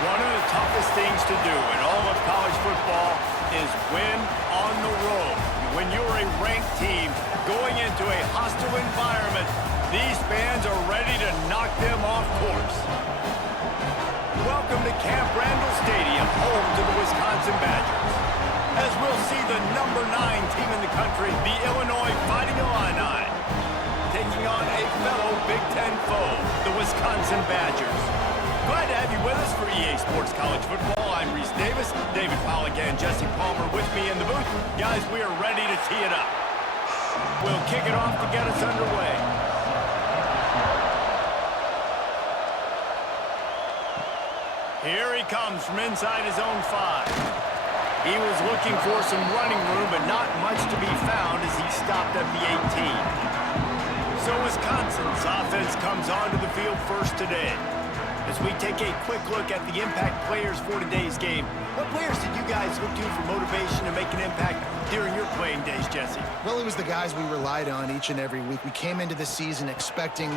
One of the toughest things to do in all of college football is win on the road. When you're a ranked team going into a hostile environment, these fans are ready to knock them off course. Welcome to Camp Randall Stadium, home to the Wisconsin Badgers. As we'll see the number 9 team in the country, the Illinois Fighting Illini, taking on a fellow Big X foe, the Wisconsin Badgers. Glad to have you with us for EA Sports College Football. I'm Reese Davis, David Pollack and Jesse Palmer with me in the booth. Guys, we are ready to tee it up. We'll kick it off to get us underway. Here he comes from inside his own 5. He was looking for some running room, but not much to be found as he stopped at the 18. So Wisconsin's offense comes onto the field first today. As we take a quick look at the impact players for today's game, what players did you guys look to for motivation to make an impact during your playing days, Jesse? Well, it was the guys we relied on each and every week. We came into the season expecting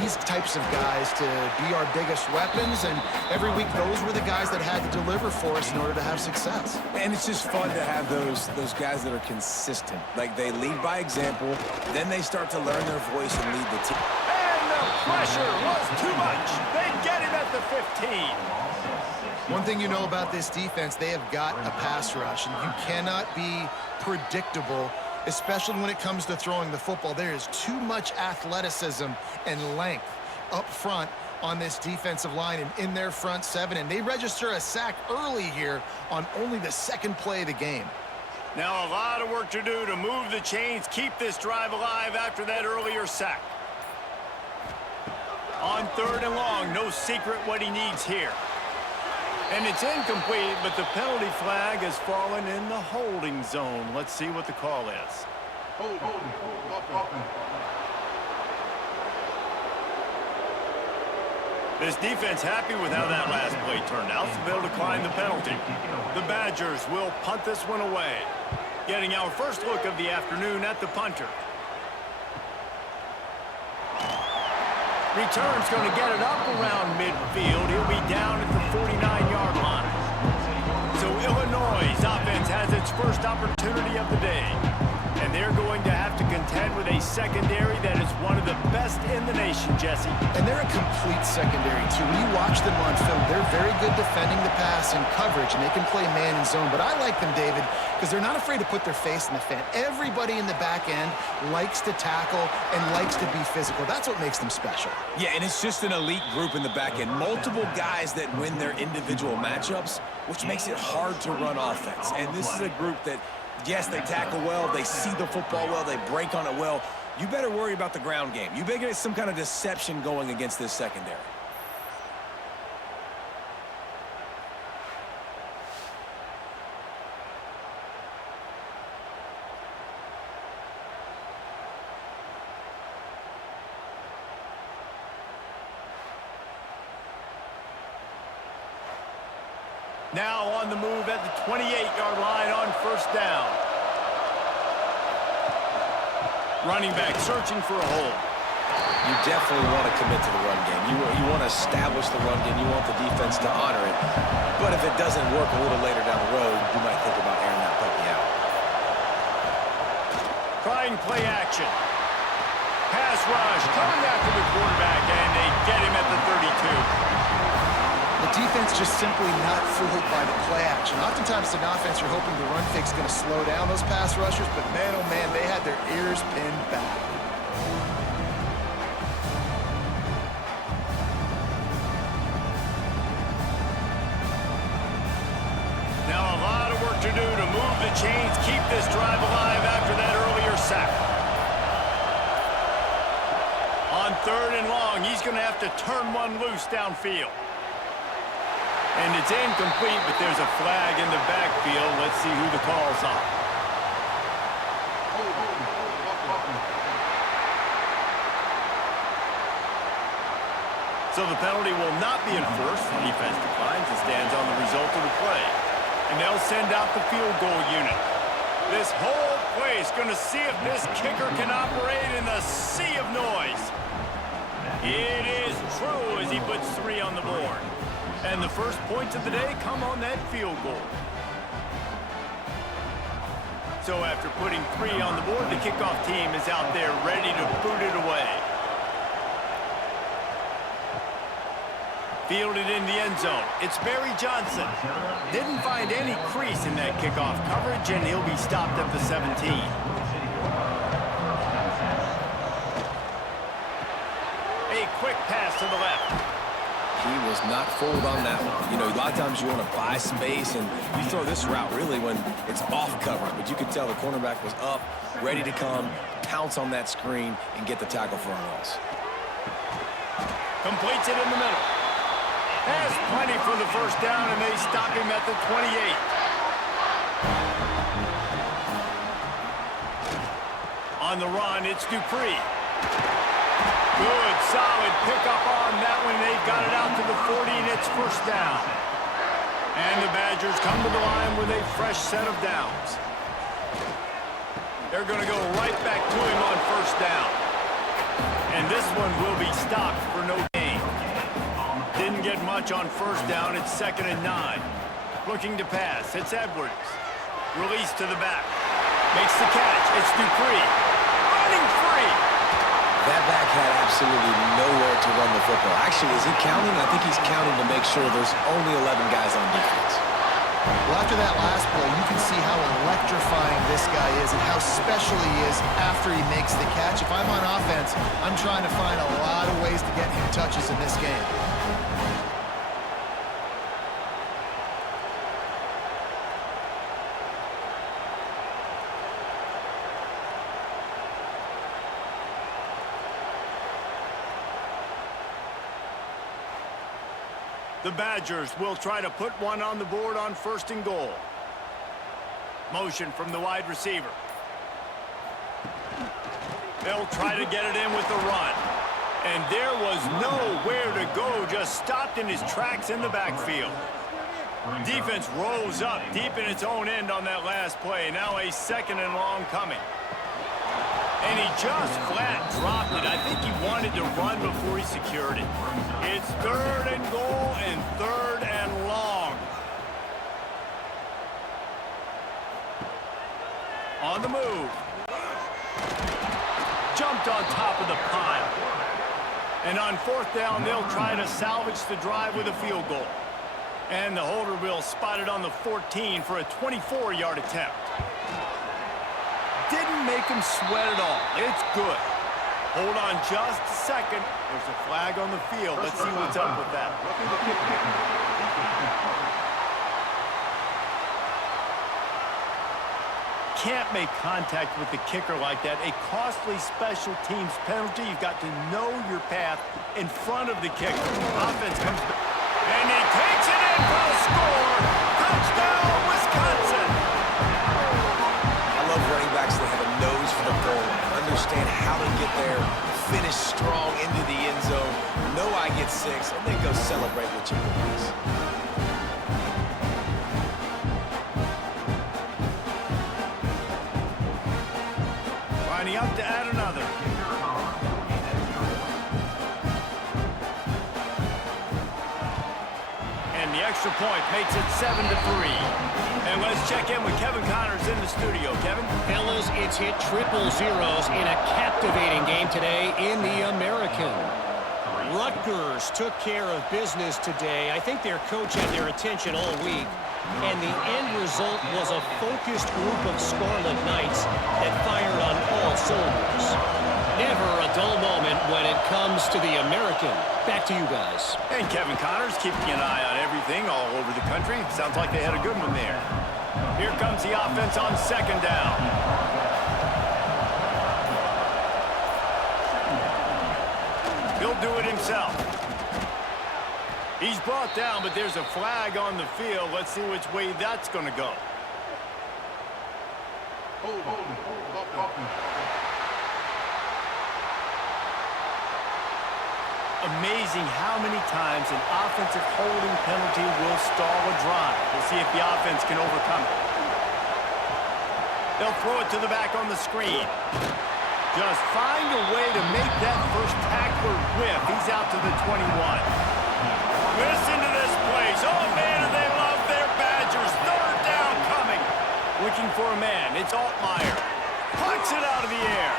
these types of guys to be our biggest weapons, and every week those were the guys that had to deliver for us in order to have success. And it's just fun to have those guys that are consistent. Like, they lead by example, then they start to learn their voice and lead the team. Pressure was too much. They get him at the 15. One thing you know about this defense, they have got a pass rush, and you cannot be predictable, especially when it comes to throwing the football. There is too much athleticism and length up front on this defensive line and in their front 7, and they register a sack early here on only the second play of the game. Now a lot of work to do to move the chains, keep this drive alive after that earlier sack. On 3rd and long, no secret what he needs here. And it's incomplete, but the penalty flag has fallen in the holding zone. Let's see what the call is. This defense happy with how that last play turned out, so they'll decline the penalty. The Badgers will punt this one away. Getting our first look of the afternoon at the punter. Return's going to get it up around midfield. He'll be down at the 49-yard line. So Illinois' offense has its first opportunity of the day. And they're going to have to contend with a secondary that is one of the best in the nation, Jesse. And they're a complete secondary, too. When you watch them on film, they're very good defending the pass and coverage, and they can play man and zone. But I like them, David, because they're not afraid to put their face in the fan. Everybody in the back end likes to tackle and likes to be physical. That's what makes them special. Yeah, and it's just an elite group in the back end. Multiple guys that win their individual matchups, which makes it hard to run offense. And this is a group that, yes, they tackle well, they see the football well, they break on it well. You better worry about the ground game. You better get some kind of deception going against this secondary. Now on the move at the 28-yard line on 1st down. Running back searching for a hole. You definitely want to commit to the run game. You want to establish the run game. You want the defense to honor it. But if it doesn't work a little later down the road, you might think about airing that puppy out. Trying play action. Pass rush coming after the quarterback, and they get him at the 32. The defense just simply not fooled by the play action. Oftentimes, as an offense, you're hoping the run fake's going to slow down those pass rushers, but man, oh man, they had their ears pinned back. Now a lot of work to do to move the chains, keep this drive alive after that earlier sack. On 3rd and long, he's going to have to turn one loose downfield. And it's incomplete, but there's a flag in the backfield. Let's see who the call's on. So the penalty will not be enforced. The defense declines and stands on the result of the play. And they'll send out the field goal unit. This whole play is going to see if this kicker can operate in the sea of noise. It is true as he puts 3 on the board. And the first points of the day come on that field goal. So after putting 3 on the board, the kickoff team is out there ready to boot it away. Fielded in the end zone. It's Barry Johnson. Didn't find any crease in that kickoff coverage, and he'll be stopped at the 17. A quick pass to the left. He was not fooled on that one. You know, a lot of times you want to buy space, and you throw this route really when it's off coverage. But you could tell the cornerback was up, ready to come, pounce on that screen, and get the tackle for a loss. Completes it in the middle. Has plenty for the first down, and they stop him at the 28. On the run, it's Dupree. Good, solid pickup on that one. They've got it out to the 40, and it's first down. And the Badgers come to the line with a fresh set of downs. They're going to go right back to him on first down. And this one will be stopped for no gain. Didn't get much on first down. It's 2nd and 9. Looking to pass. It's Edwards. Release to the back. Makes the catch. It's Dupree. Running free. That back had absolutely nowhere to run the football. Actually, is he counting? I think he's counting to make sure there's only 11 guys on defense. Well, after that last play, you can see how electrifying this guy is and how special he is after he makes the catch. If I'm on offense, I'm trying to find a lot of ways to get him touches in this game. The Badgers will try to put one on the board on 1st and goal. Motion from the wide receiver. They'll try to get it in with the run. And there was nowhere to go, just stopped in his tracks in the backfield. Defense rose up deep in its own end on that last play. Now a 2nd and long coming. And he just flat dropped it. I think he wanted to run before he secured it. It's 3rd and goal and 3rd and long. On the move. Jumped on top of the pile. And on 4th down, they'll try to salvage the drive with a field goal. And the holder will spot it on the 14 for a 24-yard attempt. Didn't make him sweat at all. It's good. Hold on just a second. There's a flag on the field. Let's see what's up with that. Can't make contact with the kicker like that. A costly special teams penalty. You've got to know your path in front of the kicker. Offense comes back. And he takes it in for a score. Touchdown, Wisconsin. I love running backs that have a nose for the goal, understand how to get there, finish strong into the end zone, know I get 6, and then go celebrate with your boys. Lining up to add another. And the extra point makes it 7-3. And let's check in with Kevin Connors in the studio. Kevin? Fellas, it's hit triple zeros in a captivating game today in the American. Rutgers took care of business today. I think their coach had their attention all week. And the end result was a focused group of Scarlet Knights that fired on all cylinders. Never a dull moment when it comes to the American. Back to you guys. And Kevin Connors keeping an eye on everything all over the country. Sounds like they had a good one there. Here comes the offense on 2nd down. He'll do it himself. He's brought down, but there's a flag on the field. Let's see which way that's going to go. Amazing how many times an offensive holding penalty will stall a drive. We'll see if the offense can overcome it. They'll throw it to the back on the screen. Just find a way to make that first tackler whiff. He's out to the 21. Listen to this play It's Altmaier. Plucks it out of the air.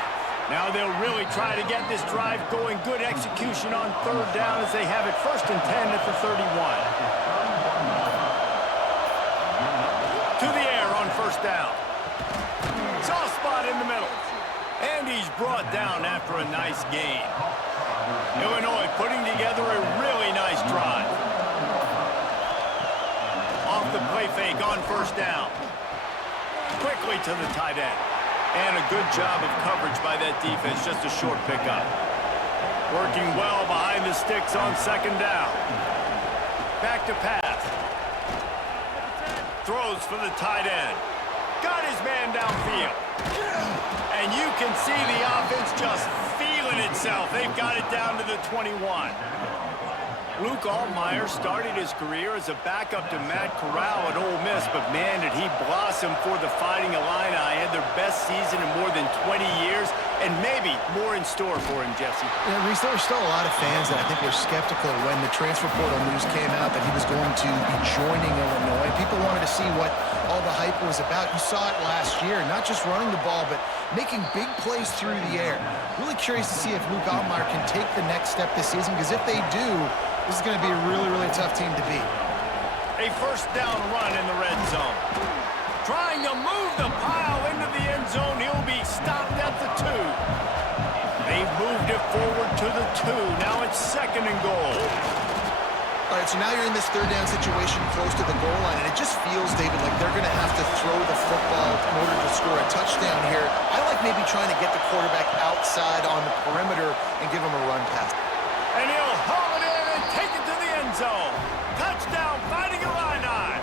Now they'll really try to get this drive going. Good execution on third down as they have it 1st and 10 at the 31. To the air on 1st down. Soft spot in the middle. And he's brought down after a nice gain. Illinois putting together a really nice drive. Off the play fake on 1st down. Quickly to the tight end. And a good job of coverage by that defense. Just a short pickup. Working well behind the sticks on 2nd down. Back to pass. Throws for the tight end. Got his man downfield. And you can see the offense just feeling itself. They've got it down to the 21. Luke Altmaier started his career as a backup to Matt Corral at Ole Miss, but man, did he blossom for the Fighting Illini. Had their best season in more than 20 years, and maybe more in store for him, Jesse. Yeah, Reese, there were still a lot of fans that I think were skeptical when the transfer portal news came out that he was going to be joining Illinois. People wanted to see what all the hype was about. You saw it last year, not just running the ball, but making big plays through the air. Really curious to see if Luke Altmaier can take the next step this season, because if they do, this is going to be a really, really tough team to beat. A 1st down run in the red zone. Trying to move the pile into the end zone. He'll be stopped at the 2. They've moved it forward to the 2. Now it's 2nd and goal. All right, so now you're in this 3rd down situation close to the goal line, and it just feels, David, like they're going to have to throw the football in order to score a touchdown here. I like maybe trying to get the quarterback outside on the perimeter and give him a run pass. And he'll haul it in and take it to the end zone. Touchdown, Fighting Illini.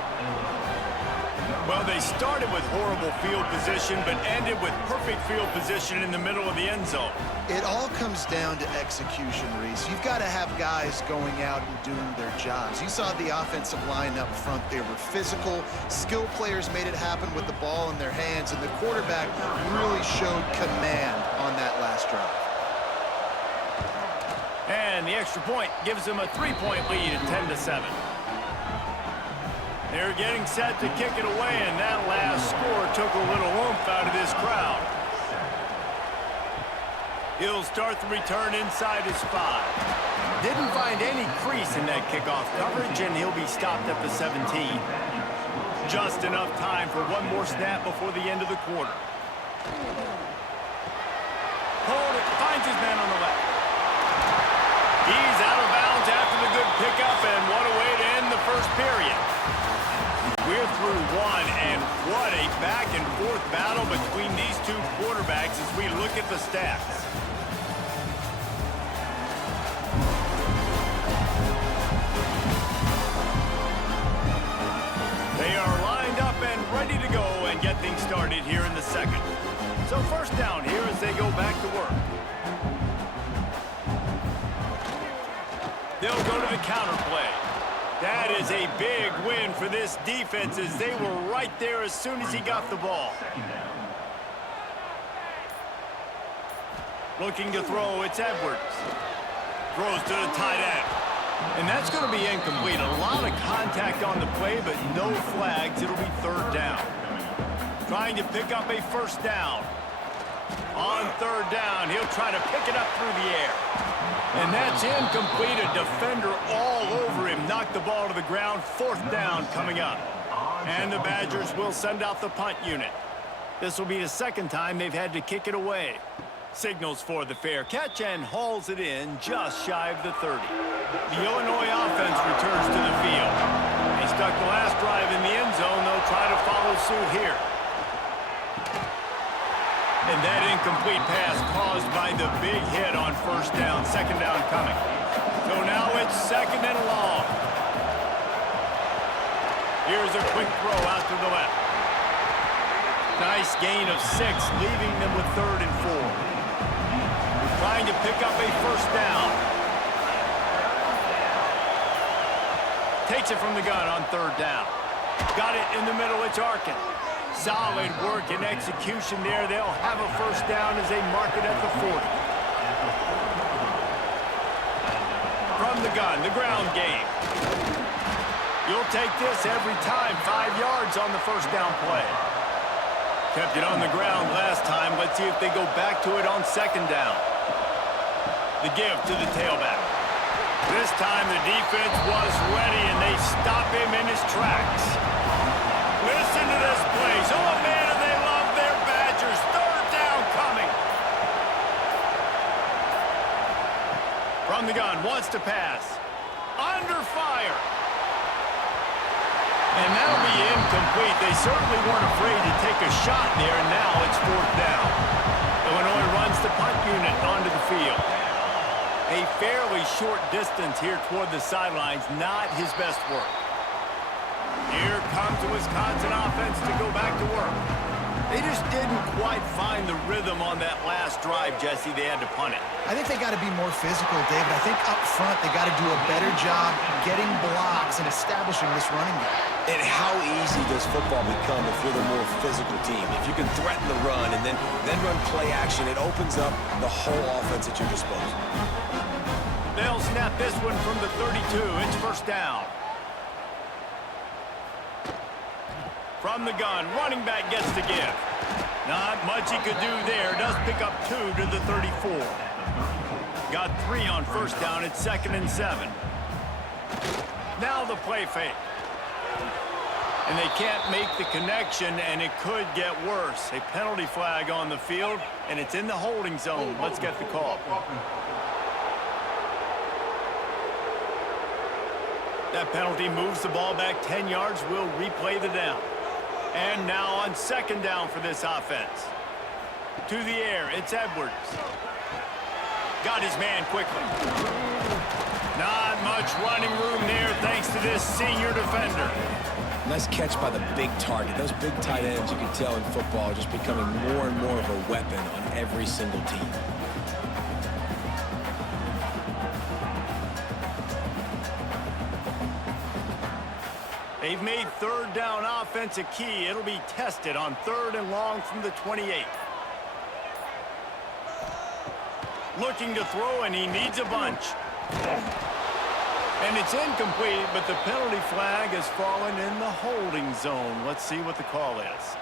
Well, they started with horrible field position, but ended with perfect field position in the middle of the end zone. It all comes down to execution, Reese. You've got to have guys going out and doing their jobs. You saw the offensive line up front. They were physical. Skill players made it happen with the ball in their hands, and the quarterback really showed command on that last drive. And the extra point gives them a 3-point lead at 10-7. They're getting set to kick it away, and that last score took a little oomph out of this crowd. He'll start the return inside his 5. Didn't find any crease in that kickoff coverage, and he'll be stopped at the 17. Just enough time for one more snap before the end of the quarter. Hold it, finds his man on the left. He's out of bounds after the good pickup, and what a way to end the first period. We're through one, and what a back-and-forth battle between these two quarterbacks as we look at the stats. They are lined up and ready to go and get things started here in the 2nd. So 1st down here as they go back to work. They'll go to the counter play. That is a big win for this defense as they were right there as soon as he got the ball. Looking to throw, it's Edwards. Throws to the tight end. And that's going to be incomplete. A lot of contact on the play, but no flags. It'll be 3rd down. Trying to pick up a 1st down. On 3rd down, he'll try to pick it up through the air. And that's incomplete. A defender all over him. Knocked the ball to the ground. 4th down coming up. And the Badgers will send out the punt unit. This will be the 2nd time they've had to kick it away. Signals for the fair catch and hauls it in just shy of the 30. The Illinois offense returns to the field. They stuck the last drive in the end zone. They'll try to follow suit here. And that incomplete pass caused by the big hit on 1st down. 2nd down coming. So now it's 2nd and long. Here's a quick throw out to the left. Nice gain of 6, leaving them with 3rd and 4. Trying to pick up a 1st down. Takes it from the gun on 3rd down. Got it in the middle, it's Arkin. Solid work and execution there. They'll have a 1st down as they mark it at the 40. From the gun, the ground game. You'll take this every time. 5 yards on the 1st down play. Kept it on the ground last time. Let's see if they go back to it on second down. The give to the tailback. This time the defense was ready, and they stop him in his tracks. Listen to this place. Oh, man, do they love their Badgers. Third down coming. From the gun, wants to pass. Under fire. And that'll be incomplete. They certainly weren't afraid to take a shot there, and now it's fourth down. Illinois runs the punt unit onto the field. A fairly short distance here toward the sidelines, not his best work. Here comes the Wisconsin offense to go back to work. They just didn't quite find the rhythm on that last drive, Jesse. They had to punt it. I think they got to be more physical, David. I think up front they got to do a better job getting blocks and establishing this running game. And how easy does football become if you're the more physical team? If you can threaten the run and then run play action, it opens up the whole offense at your disposal. They'll snap this one from the 32. It's first down. From the gun, running back gets the give. Not much he could do there. Does pick up 2 to the 34. Got 3 on first down. It's 2nd and 7. Now the play fake. And they can't make the connection, and it could get worse. A penalty flag on the field, and it's in the holding zone. Let's get the call. That penalty moves the ball back 10 yards. We'll replay the down. And now on second down for this offense. To the air, it's Edwards. Got his man quickly. Not much running room there thanks to this senior defender. Nice catch by the big target. Those big tight ends, you can tell in football, are just becoming more and more of a weapon on every single team. They've made third down offense a key. It'll be tested on 3rd and long from the 28. Looking to throw, and he needs a bunch. And it's incomplete, but the penalty flag has fallen in the holding zone. Let's see what the call is.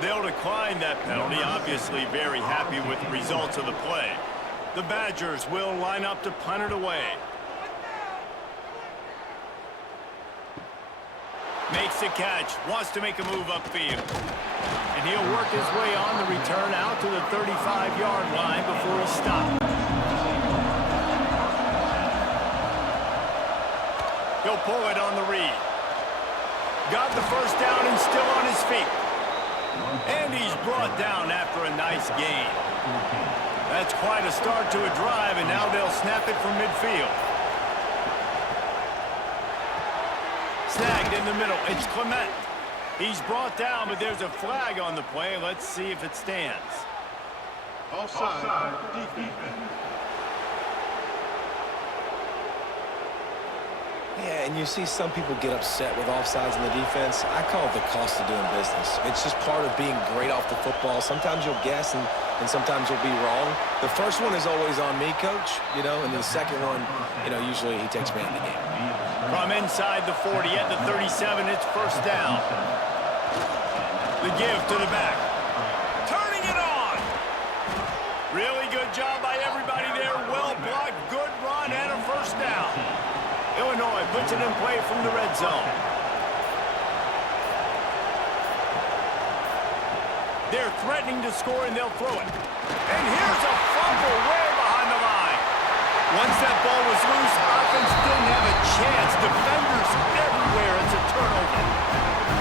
They'll decline that penalty, obviously very happy with the results of the play. The Badgers will line up to punt it away. Makes the catch, wants to make a move upfield. And he'll work his way on the return out to the 35-yard line before he stops. He'll pull it on the read. Got the first down and still on his feet. And he's brought down after a nice gain. That's quite a start to a drive, and now they'll snap it from midfield. Snagged in the middle. It's Clement. He's brought down, but there's a flag on the play. Let's see if it stands. Offside. Defense. Yeah, and you see some people get upset with offsides in the defense. I call it the cost of doing business. It's just part of being great off the football. Sometimes you'll guess, and sometimes you'll be wrong. The first one is always on me, Coach, and the second one, usually he takes me in the game. From inside the 40 at the 37, it's first down. The give to the back. Turning it on. Really good job by everybody there. Well blocked, good run, and a first down. Illinois puts it in play from the red zone. They're threatening to score, and they'll throw it. And here's a fumble way behind the line. Once that ball was loose, offense didn't have a chance. Defenders everywhere. It's a turnover.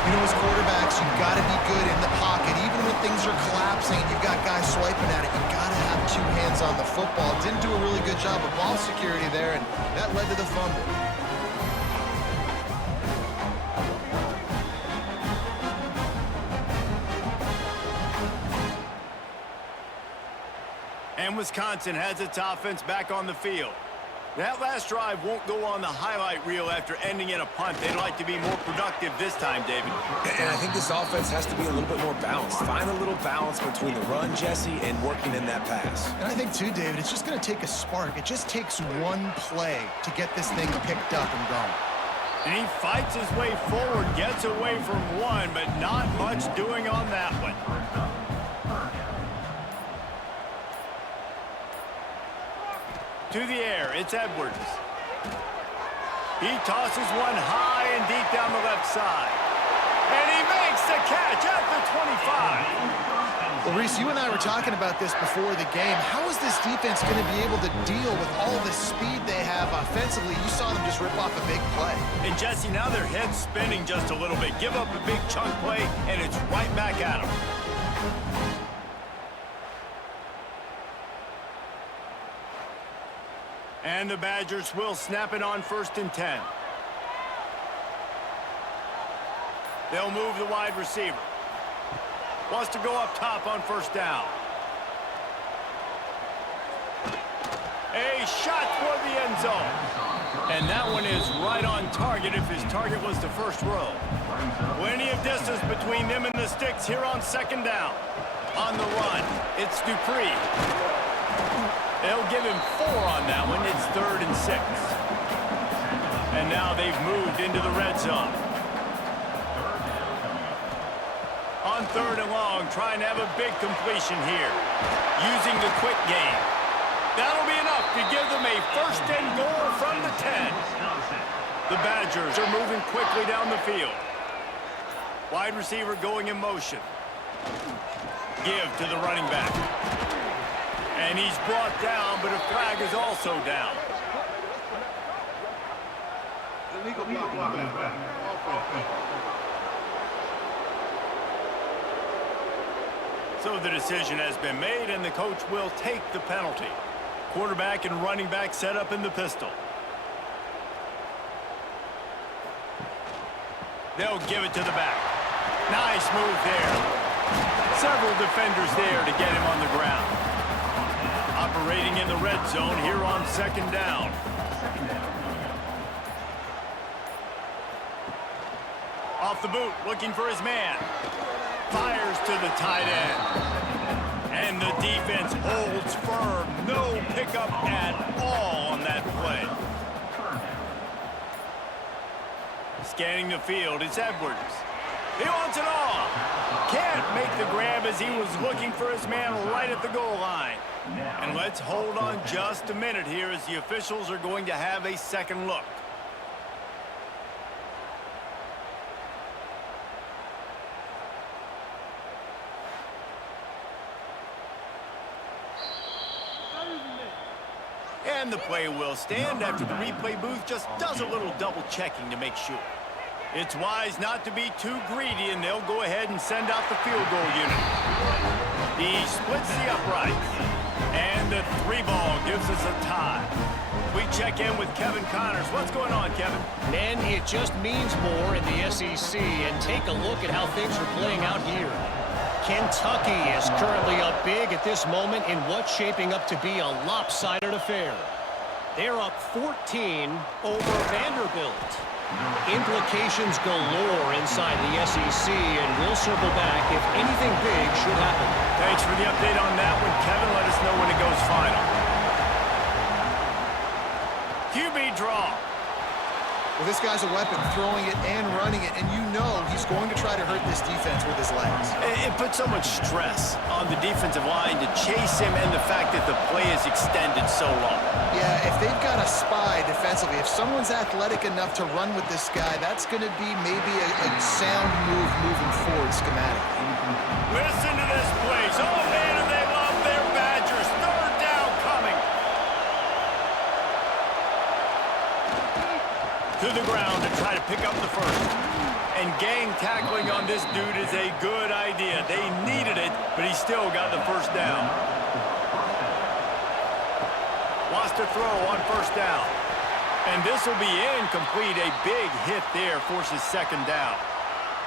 As quarterbacks, you've got to be good in the pocket. Even when things are collapsing and you've got guys swiping at it, you've got to have 2 hands on the football. Didn't do a really good job of ball security there, and that led to the fumble. And Wisconsin has its offense back on the field. That last drive won't go on the highlight reel after ending in a punt. They'd like to be more productive this time, David. And I think this offense has to be a little bit more balanced. Find a little balance between the run, Jesse, and working in that pass. And I think, too, David, it's just going to take a spark. It just takes one play to get this thing picked up and going. And he fights his way forward, gets away from one, but not much doing on that one. To the air, it's Edwards. He tosses one high and deep down the left side. And he makes the catch at the 25. Well, Reese, you and I were talking about this before the game. How is this defense going to be able to deal with all the speed they have offensively? You saw them just rip off a big play. And Jesse, now their head's spinning just a little bit. Give up a big chunk play, and it's right back at them. And the Badgers will snap it on 1st and 10. They'll move the wide receiver. Wants to go up top on 1st down. A shot toward the end zone. And that one is right on target if his target was the first row. Plenty of distance between them and the sticks here on 2nd down. On the run, it's Dupree. They'll give him 4 on that one. It's 3rd and 6. And now they've moved into the red zone. On 3rd and long, trying to have a big completion here. Using the quick game. That'll be enough to give them a 1st and goal from the 10. The Badgers are moving quickly down the field. Wide receiver going in motion. Give to the running back. And he's brought down, but a flag is also down. Illegal block. So the decision has been made, and the coach will take the penalty. Quarterback and running back set up in the pistol. They'll give it to the back. Nice move there. Several defenders there to get him on the ground. Operating in the red zone here on 2nd down. Off the boot, looking for his man. Fires to the tight end. And the defense holds firm. No pickup at all on that play. Scanning the field, it's Edwards. He wants it all. Can't make the grab as he was looking for his man right at the goal line. And let's hold on just a minute here as the officials are going to have a second look. And the play will stand after the replay booth just does a little double checking to make sure. It's wise not to be too greedy, and they'll go ahead and send out the field goal unit. He splits the uprights. And the 3-ball gives us a tie. We check in with Kevin Connors. What's going on, Kevin? And it just means more in the SEC. And take a look at how things are playing out here. Kentucky is currently up big at this moment in what's shaping up to be a lopsided affair. They're up 14 over Vanderbilt. Implications galore inside the SEC, and we'll circle back if anything big should happen. Thanks for the update on that one, Kevin. Let us know when it goes final. QB draw. Well, this guy's a weapon, throwing it and running it, and you know he's going to try to hurt this defense with his legs. It puts so much stress on the defensive line to chase him, and the fact that the play is extended so long. Yeah, if they've got a spy defensively, if someone's athletic enough to run with this guy, that's going to be maybe a sound move moving forward schematically. Listen to this place. Oh, man, do they love their Badgers. 3rd down coming. To the ground to try to pick up the first. And gang tackling on this dude is a good idea. They needed it, but he still got the 1st down. Wants to throw on 1st down. And this will be incomplete. A big hit there forces 2nd down.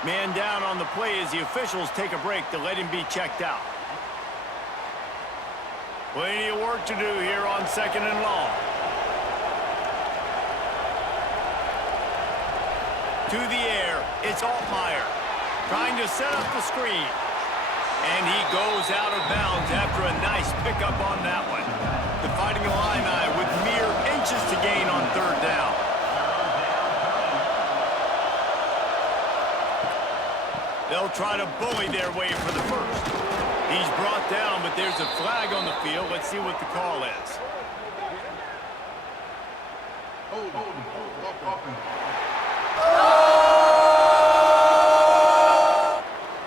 Man down on the play as the officials take a break to let him be checked out. Plenty of work to do here on 2nd and long. To the air, it's Altmaier trying to set up the screen. And he goes out of bounds after a nice pickup on that one. The Fighting Illini with mere inches to gain on 3rd down. They'll try to bully their way for the first. He's brought down, but there's a flag on the field. Let's see what the call is.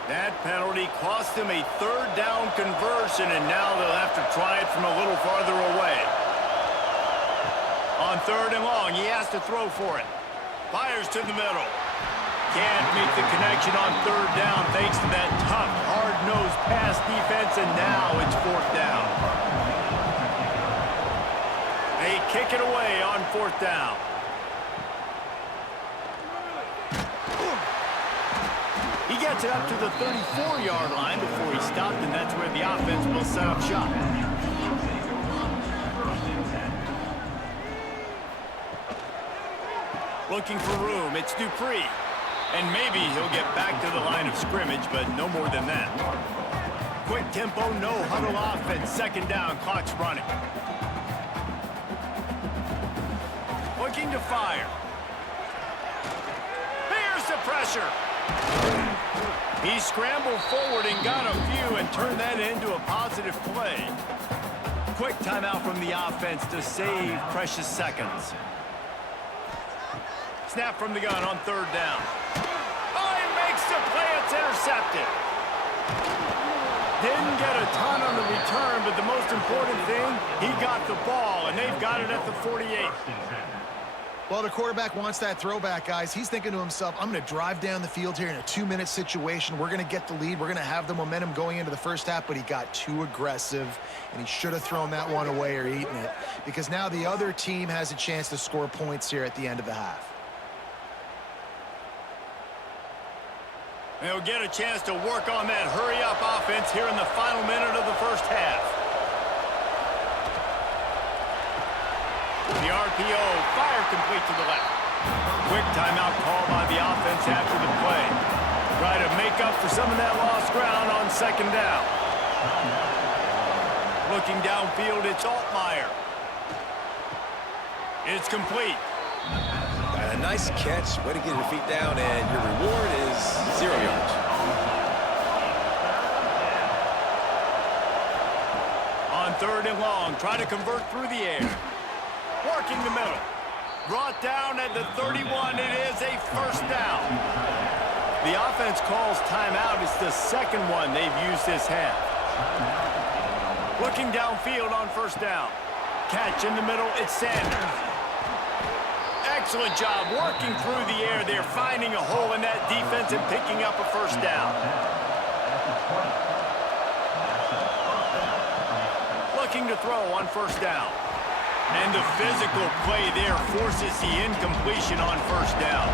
That penalty cost him a third down conversion, and now they'll have to try it from a little farther away. On 3rd and long, he has to throw for it. Fires to the middle. Can't make the connection on 3rd down thanks to that tough, hard-nosed pass defense, and now it's 4th down. They kick it away on 4th down. He gets it up to the 34-yard line before he stopped, and that's where the offense will set up shop. Looking for room, it's Dupree. And maybe he'll get back to the line of scrimmage, but no more than that. Quick tempo, no huddle offense. 2nd down, clock's running. Looking to fire. Here's the pressure. He scrambled forward and got a few and turned that into a positive play. Quick timeout from the offense to save precious seconds. Snap from the gun on 3rd down. Oh, he makes the play. It's intercepted. Didn't get a ton on the return, but the most important thing, he got the ball, and they've got it at the 48. Well, the quarterback wants that throwback, guys. He's thinking to himself, I'm going to drive down the field here in a 2-minute situation. We're going to get the lead. We're going to have the momentum going into the first half, but he got too aggressive, and he should have thrown that one away or eaten it, because now the other team has a chance to score points here at the end of the half. They'll get a chance to work on that hurry-up offense here in the final minute of the first half. The RPO, fire complete to the left. Quick timeout call by the offense after the play. Try to make up for some of that lost ground on 2nd down. Looking downfield, it's Altmaier. It's complete. A nice catch. Way to get your feet down, and your reward is 0 yards. On 3rd and long, try to convert through the air. Working the middle. Brought down at the 31. It is a 1st down. The offense calls timeout. It's the 2nd one they've used this half. Looking downfield on 1st down. Catch in the middle. It's Sanders. Excellent job working through the air. They're finding a hole in that defense and picking up a 1st down. Looking to throw on 1st down. And the physical play there forces the incompletion on 1st down.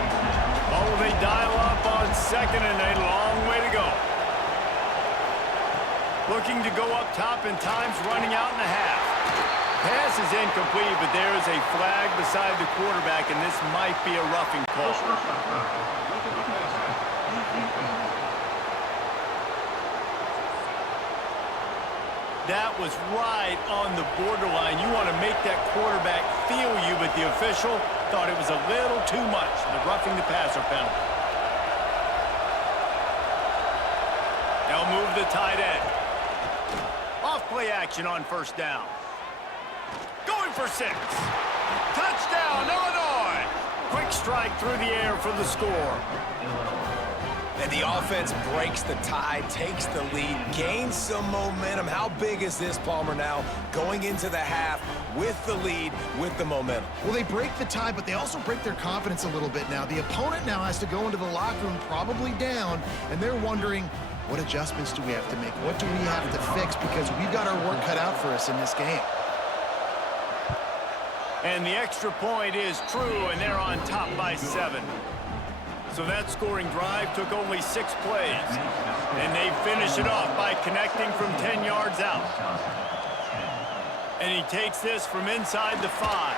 Oh, they dial up on 2nd and a long way to go. Looking to go up top, and time's running out in the half. Pass is incomplete, but there is a flag beside the quarterback, and this might be a roughing call. That was right on the borderline. You want to make that quarterback feel you, but the official thought it was a little too much. The roughing the passer penalty. They'll move the tight end. Off play action on 1st down. Going for 6. Touchdown, Illinois. Quick strike through the air for the score. And the offense breaks the tie, takes the lead, gains some momentum. How big is this, Palmer, now going into the half with the lead, with the momentum? Well, they break the tie, but they also break their confidence a little bit now. The opponent now has to go into the locker room probably down, and they're wondering, what adjustments do we have to make? What do we have to fix? Because we've got our work cut out for us in this game. And the extra point is true, and they're on top by 7. So that scoring drive took only 6 plays. And they finish it off by connecting from 10 yards out. And he takes this from inside the 5.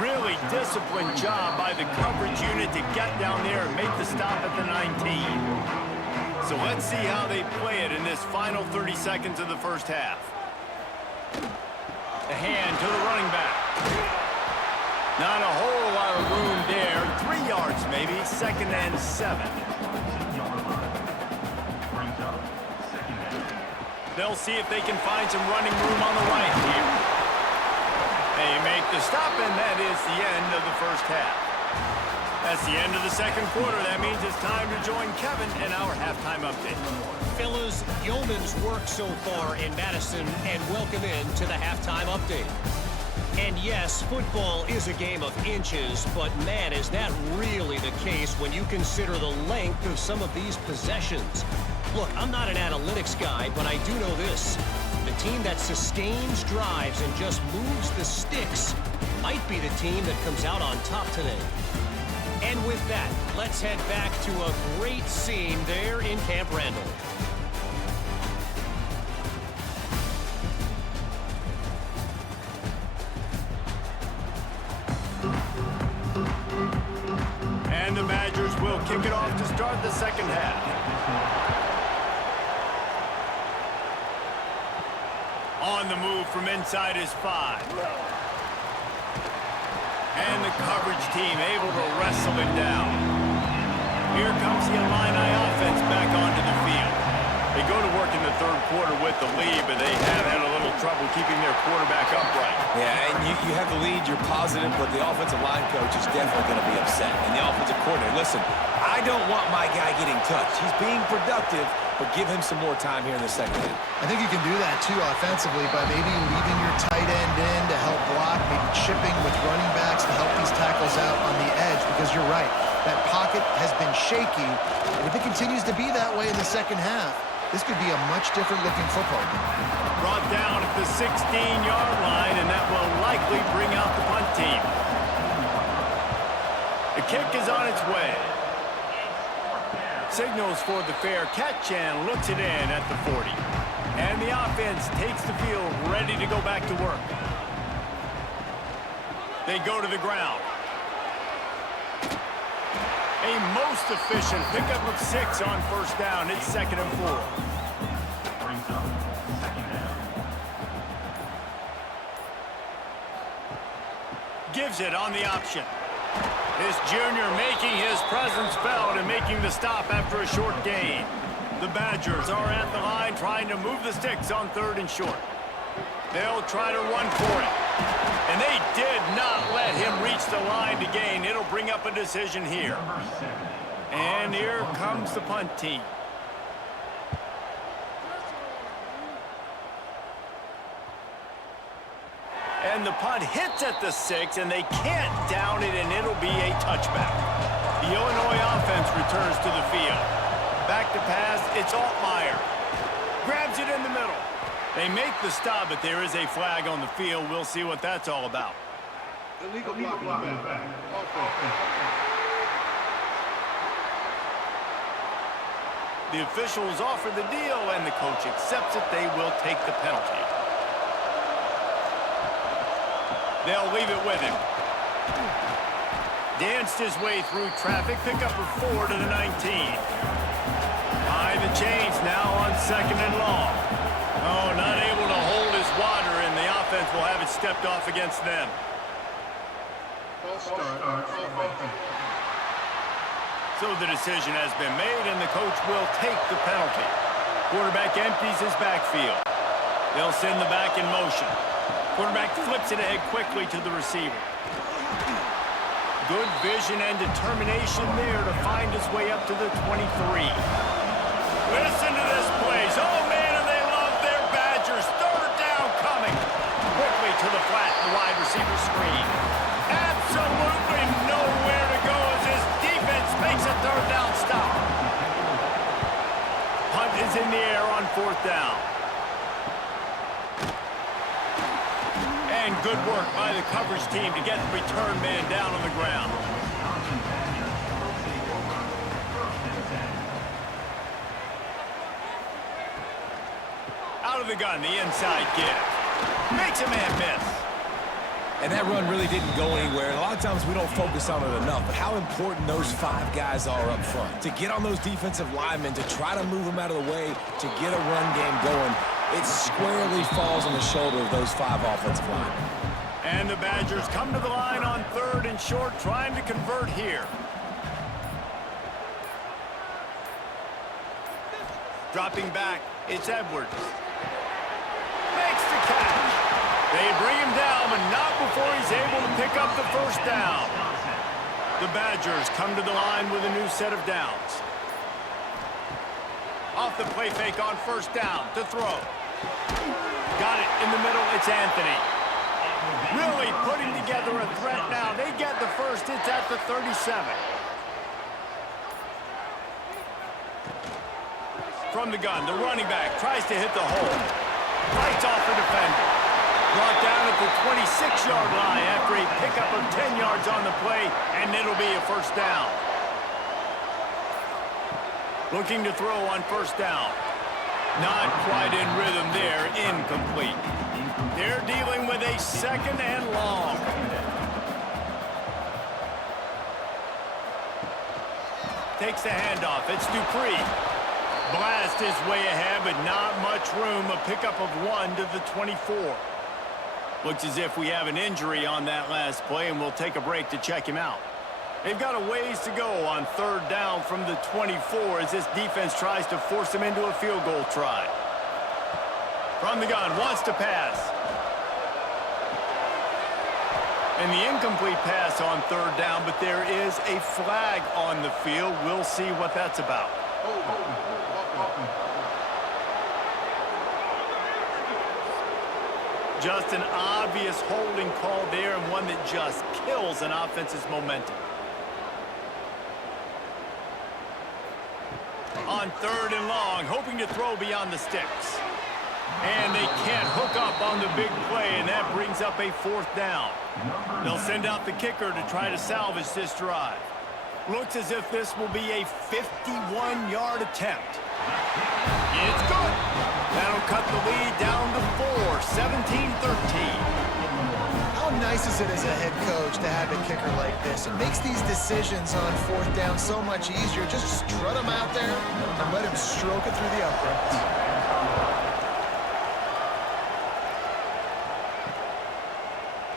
Really disciplined job by the coverage unit to get down there and make the stop at the 19. So let's see how they play it in this final 30 seconds of the first half. The hand to the running back. Not a whole lot of room there. 3 yards maybe. 2nd and 7. They'll see if they can find some running room on the right here. They make the stop, and that is the end of the first half. That's the end of the second quarter. That means it's time to join Kevin in our halftime update. Fellas, yeoman's work so far in Madison, and welcome in to the halftime update. And yes, football is a game of inches, but man, is that really the case when you consider the length of some of these possessions. Look, I'm not an analytics guy, but I do know this. The team that sustains drives and just moves the sticks might be the team that comes out on top today. And with that, let's head back to a great scene there in Camp Randall. And the Badgers will kick it off to start the second half. On the move from inside is 5. And the coverage team able to wrestle him down. Here comes the Illini offense back onto the field. They go to work in the third quarter with the lead, but they have had a little trouble keeping their quarterback upright. Yeah, and you have the lead, you're positive, but the offensive line coach is definitely going to be upset. And the offensive coordinator, listen, I don't want my guy getting touched. He's being productive, but give him some more time here in the second half. I think you can do that, too, offensively, by maybe leaving your tight end in to help block, maybe chipping with running backs to help these tackles out on the edge, because you're right. That pocket has been shaky, and if it continues to be that way in the second half, this could be a much different-looking football game. Brought down at the 16-yard line, and that will likely bring out the punt team. The kick is on its way. Signals for the fair catch and looks it in at the 40. And the offense takes the field, ready to go back to work. They go to the ground. A most efficient pickup of 6 on first down. It's 2nd and 4. Gives it on the option. This junior making his presence felt and making the stop after a short gain. The Badgers are at the line trying to move the sticks on 3rd and short. They'll try to run for it. And they did not let him reach the line to gain. It'll bring up a decision here. And here comes the punt team. And the punt hits at the 6, and they can't down it, and it'll be a touchback. The Illinois offense returns to the field. Back to pass, it's Altmaier. Grabs it in the middle. They make the stop, but there is a flag on the field. We'll see what that's all about. Illegal blocking back. The officials offer the deal, and the coach accepts it. They will take the penalty. They'll leave it with him. Danced his way through traffic. Pickup of 4 to the 19. Behind the chains now on 2nd and long. Oh, not able to hold his water, and the offense will have it stepped off against them. So the decision has been made, and the coach will take the penalty. Quarterback empties his backfield. They'll send the back in motion. Quarterback flips it ahead quickly to the receiver. Good vision and determination there to find his way up to the 23. Listen to this place. Oh, man, and they love their Badgers. 3rd down coming. Quickly to the flat, the wide receiver screen. Absolutely nowhere to go as this defense makes a 3rd down stop. Punt is in the air on 4th down. And good work by the coverage team to get the return man down on the ground. Out of the gun, the inside give. Makes a man miss. And that run really didn't go anywhere. And a lot of times we don't focus on it enough, but how important those 5 guys are up front. To get on those defensive linemen, to try to move them out of the way, to get a run game going, it squarely falls on the shoulder of those 5 offensive linemen. And the Badgers come to the line on 3rd and short, trying to convert here. Dropping back, it's Edwards. They bring him down, but not before he's able to pick up the first down. The Badgers come to the line with a new set of downs. Off the play fake on first down to throw. Got it in the middle. It's Anthony. Really putting together a threat now. They get the first. It's at the 37. From the gun, the running back tries to hit the hole. Fights off the defender. Brought down at the 26-yard line after a pickup of 10 yards on the play, and it'll be a first down. Looking to throw on first down. Not quite in rhythm there. Incomplete. They're dealing with a second and long. Takes the handoff. It's Dupree. Blast his way ahead, but not much room. A pickup of 1 to the 24. Looks as if we have an injury on that last play, and we'll take a break to check him out. They've got a ways to go on third down from the 24 as this defense tries to force him into a field goal try. From the gun, wants to pass. And the incomplete pass on third down, but there is a flag on the field. We'll see what that's about. Just an obvious holding call there, and one that just kills an offense's momentum. On third and long, hoping to throw beyond the sticks. And they can't hook up on the big play, and that brings up a fourth down. They'll send out the kicker to try to salvage this drive. Looks as if this will be a 51-yard attempt. It's good. That'll cut the lead down to 4, 17-13. How nice is it as a head coach to have a kicker like this? It makes these decisions on fourth down so much easier. Just strut him out there and let him stroke it through the uprights.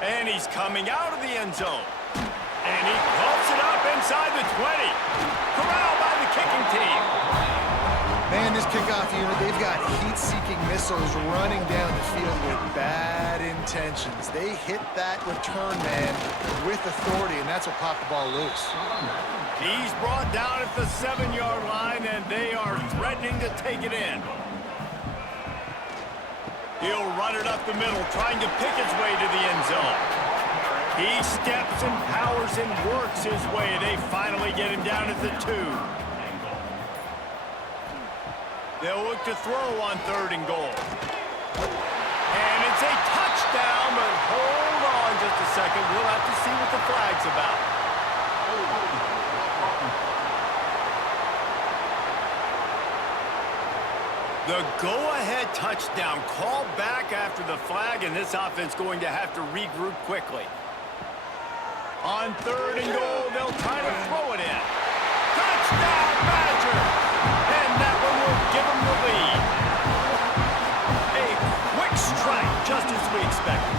And he's coming out of the end zone. And he pulls it up inside the 20. Corralled by the kicking team. Man, this kickoff unit, they've got heat-seeking missiles running down the field with bad intentions. They hit that return man with authority, and that's what popped the ball loose. He's brought down at the 7-yard line, and they are threatening to take it in. He'll run it up the middle, trying to pick his way to the end zone. He steps and powers and works his way. They finally get him down at the 2. They'll look to throw on third and goal. And it's a touchdown, but hold on just a second. We'll have to see what the flag's about. The go-ahead touchdown called back after the flag, and this offense going to have to regroup quickly. On third and goal, they'll try to throw it in. Touchdown, Badger! And that one will give them the lead. A quick strike, just as we expected.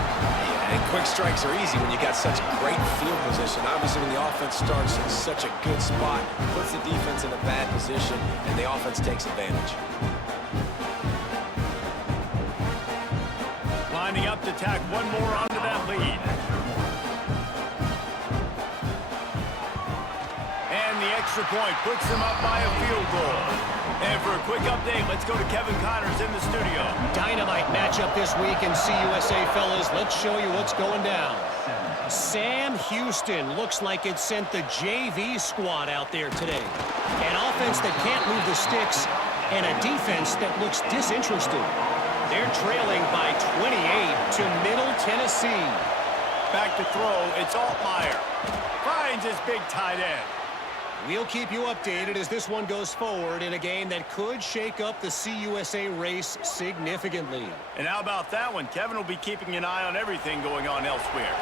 And quick strikes are easy when you got such great field position. Obviously, when the offense starts in such a good spot, puts the defense in a bad position, and the offense takes advantage. Lining up to tack one more onto that lead. And the extra point puts them up by a field goal. And for a quick update, let's go to Kevin Connors in the studio. Dynamite matchup this week in CUSA, fellas. Let's show you what's going down. Sam Houston looks like it sent the JV squad out there today. An offense that can't move the sticks and a defense that looks disinterested. They're trailing by 28 to Middle Tennessee. Back to throw, it's Altmaier. Finds his big tight end. We'll keep you updated as this one goes forward in a game that could shake up the CUSA race significantly. And how about that one? Kevin will be keeping an eye on everything going on elsewhere.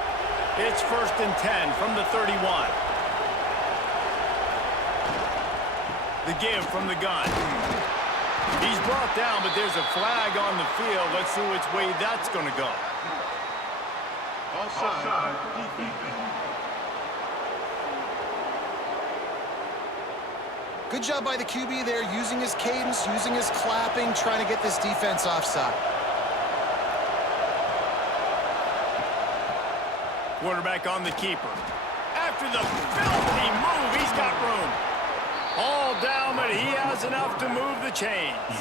It's 1st and 10 from the 31. The give from the gun. He's brought down, but there's a flag on the field. Let's see which way that's going to go. Offside. Defense. Good job by the QB there, using his cadence, using his clapping, trying to get this defense offside. Quarterback on the keeper. After the filthy move, he's got room. All down, but he has enough to move the chains.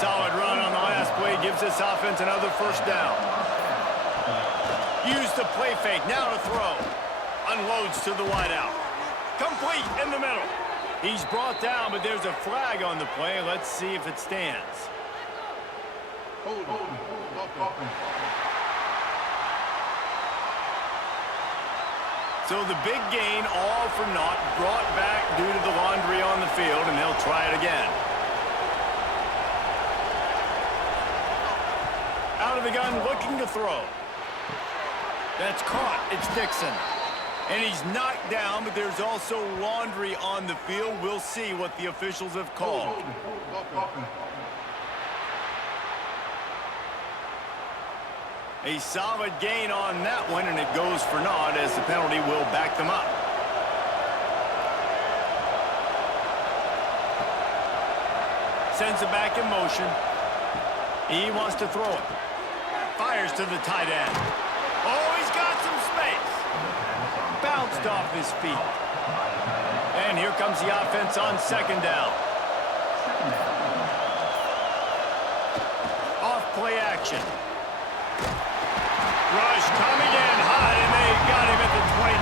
Solid run on the last play gives this offense another first down. Use the play fake, now to throw. Unloads to the wideout. Complete in the middle. He's brought down, but there's a flag on the play. Let's see if it stands. Hold on. So the big gain, all for naught, brought back due to the laundry on the field, and they'll try it again. Out of the gun, looking to throw. That's caught. It's Dixon. And he's knocked down, but there's also laundry on the field. We'll see what the officials have called. A solid gain on that one, and it goes for naught as the penalty will back them up. Sends it back in motion. He wants to throw it. Fires to the tight end. Oh, he's got some space. Bounced off his feet. And here comes the offense on second down. Off play action. Rush coming in hot, and they got him at the 29.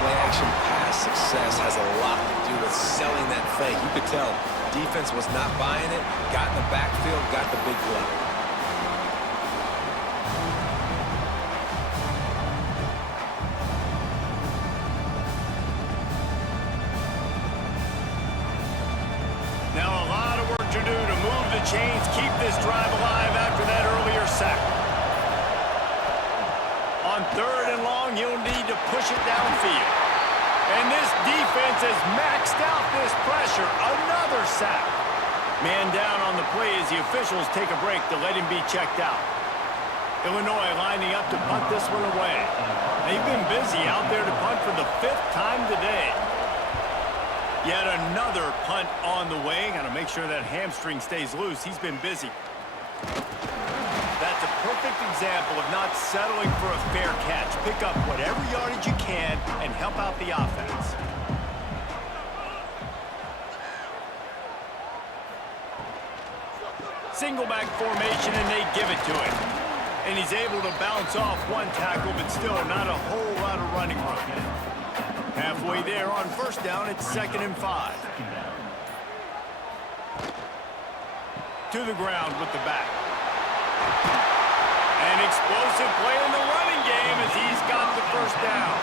Play action pass success has a lot to do with selling that fake. You could tell defense was not buying it, got in the backfield, got the big play. Now a lot of work to do to move the chains, keep this drive alive after that earlier sack. On third and long, you'll need to push it downfield. And this defense has maxed out this pressure. Another sack. Man down on the play as the officials take a break to let him be checked out. Illinois lining up to punt this one away. They've been busy out there to punt for the 5th time today. Yet another punt on the way. Got to make sure that hamstring stays loose. He's been busy. That's a perfect example of not settling for a fair catch. Pick up whatever yardage you can and help out the offense. Single back formation, and they give it to him. And he's able to bounce off one tackle, but still not a whole lot of running room. Halfway there on first down, it's 2nd and 5. To the ground with the back. An explosive play in the running game as he's got the first down.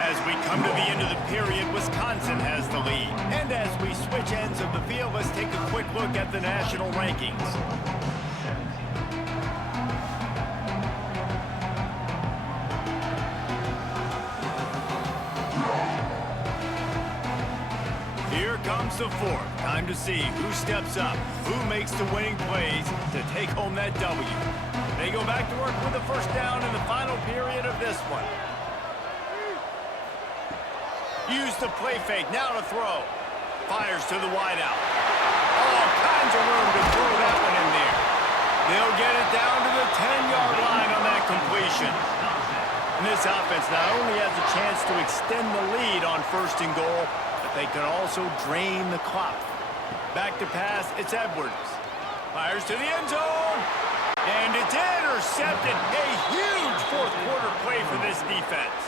As we come to the end of the period, Wisconsin has the lead. And as we switch ends of the field, let's take a quick look at the national rankings. Here comes the 4th. Time to see who steps up, who makes the winning plays to take home that W. They go back to work with the first down in the final period of this one. Use the play fake, now to throw. Fires to the wideout. All kinds of room to throw that one in there. They'll get it down to the 10-yard line on that completion. And this offense not only has a chance to extend the lead on 1st and goal, but they can also drain the clock. Back to pass, it's Edwards. Fires to the end zone. And it's intercepted. A huge 4th quarter play for this defense.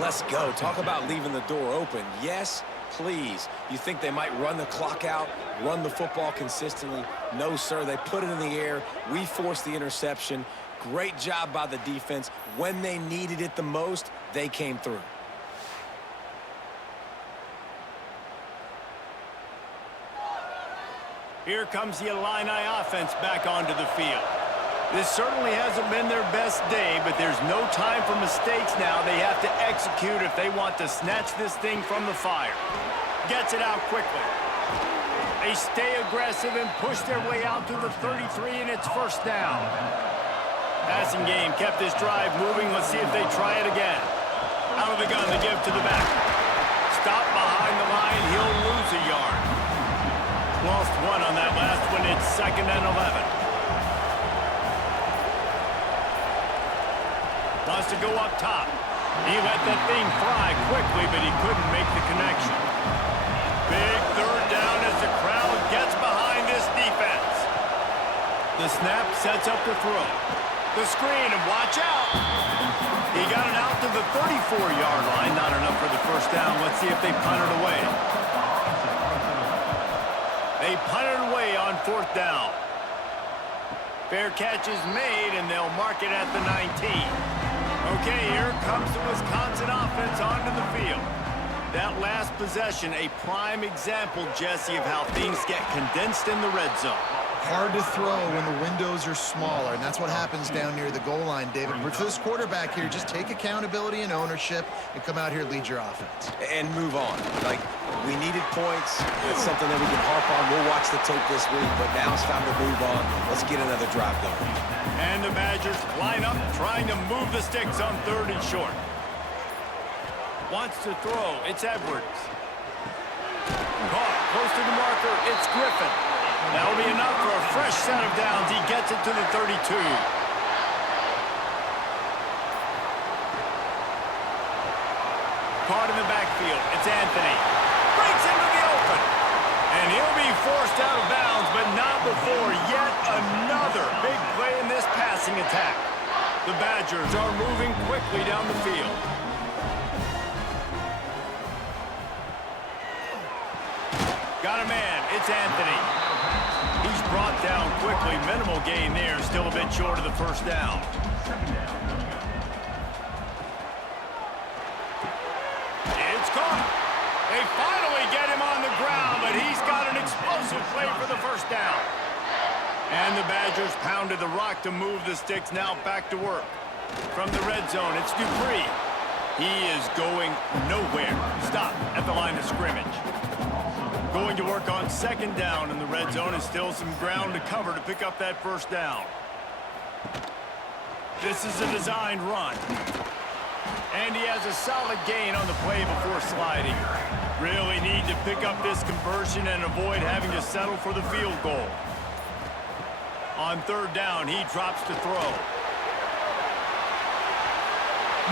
Let's go. Talk about leaving the door open. Yes, please. You think they might run the clock out, run the football consistently? No, sir. They put it in the air. We forced the interception. Great job by the defense. When they needed it the most, they came through. Here comes the Illini offense back onto the field. This certainly hasn't been their best day, but there's no time for mistakes now. They have to execute if they want to snatch this thing from the fire. Gets it out quickly. They stay aggressive and push their way out to the 33, and it's first down. Passing game kept this drive moving. Let's see if they try it again. Out of the gun, they give to the back. Stop behind the line. He'll lose a yard. lost one on that last one. It's 2nd and 11. Wants to go up top. He let that thing fly quickly, but he couldn't make the connection. Big 3rd down as the crowd gets behind this defense. The snap sets up the throw. The screen, and watch out. He got it out to the 34-yard line. Not enough for the first down. Let's see if they punt it away. They punt it away on 4th down. Fair catch is made, and they'll mark it at the 19. Okay, here comes the Wisconsin offense onto the field. That last possession, a prime example, Jesse, of how things get condensed in the red zone. Hard to throw when the windows are smaller, and that's what happens down near the goal line, David. But for this quarterback here, just take accountability and ownership and come out here and lead your offense. And move on. Like, we needed points. It's something that we can harp on. We'll watch the tape this week, but now it's time to move on. Let's get another drive going. And the Badgers line up, trying to move the sticks on 3rd and short. Wants to throw. It's Edwards. Caught close to the marker. It's Griffin. That'll be enough for a fresh set of downs. He gets it to the 32. Caught in the backfield. It's Anthony. Breaks into the open. And he'll be forced out of bounds, but not before yet another big play in this passing attack. The Badgers are moving quickly down the field. Got a man. It's Anthony. He's brought down quickly. Minimal gain there. Still a bit short of the first down. It's caught. They finally get him on the ground, but he's got an explosive play for the first down. And the Badgers pounded the rock to move the sticks. Now back to work. From the red zone, it's Dupree. He is going nowhere. Stop at the line of scrimmage. Going to work on 2nd down in the red zone, and still some ground to cover to pick up that first down. This is a designed run. And he has a solid gain on the play before sliding. Really need to pick up this conversion and avoid having to settle for the field goal. On 3rd down, he drops to throw.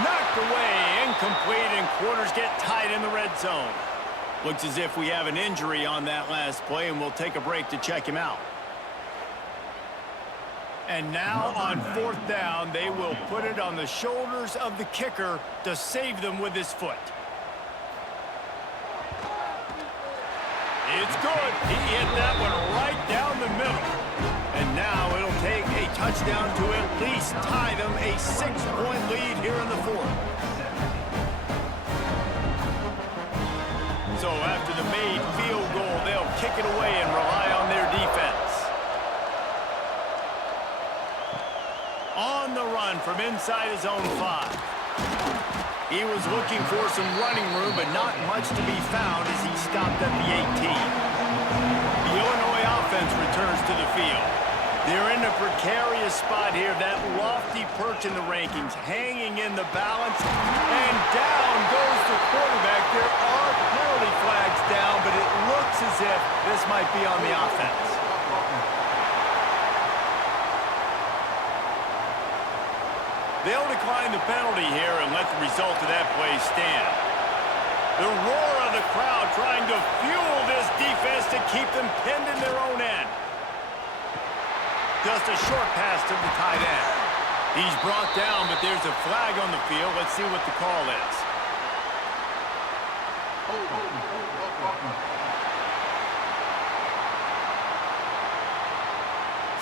Knocked away, incomplete, and quarters get tight in the red zone. Looks as if we have an injury on that last play, and we'll take a break to check him out. And now on 4th down, they will put it on the shoulders of the kicker to save them with his foot. It's good. He hit that one right down the middle. And now it'll take a touchdown to at least tie them a 6-point lead here in the 4th. So after the made field goal, they'll kick it away and rely on their defense. On the run from inside his own 5. He was looking for some running room, but not much to be found as he stopped at the 18. The Illinois offense returns to the field. They're in a precarious spot here. That lofty perch in the rankings, hanging in the balance, and down goes the quarterback. There are penalty flags down, but it looks as if this might be on the offense. They'll decline the penalty here and let the result of that play stand. The roar of the crowd trying to fuel this defense to keep them pinned in their own end. Just a short pass to the tight end. He's brought down, but there's a flag on the field. Let's see what the call is.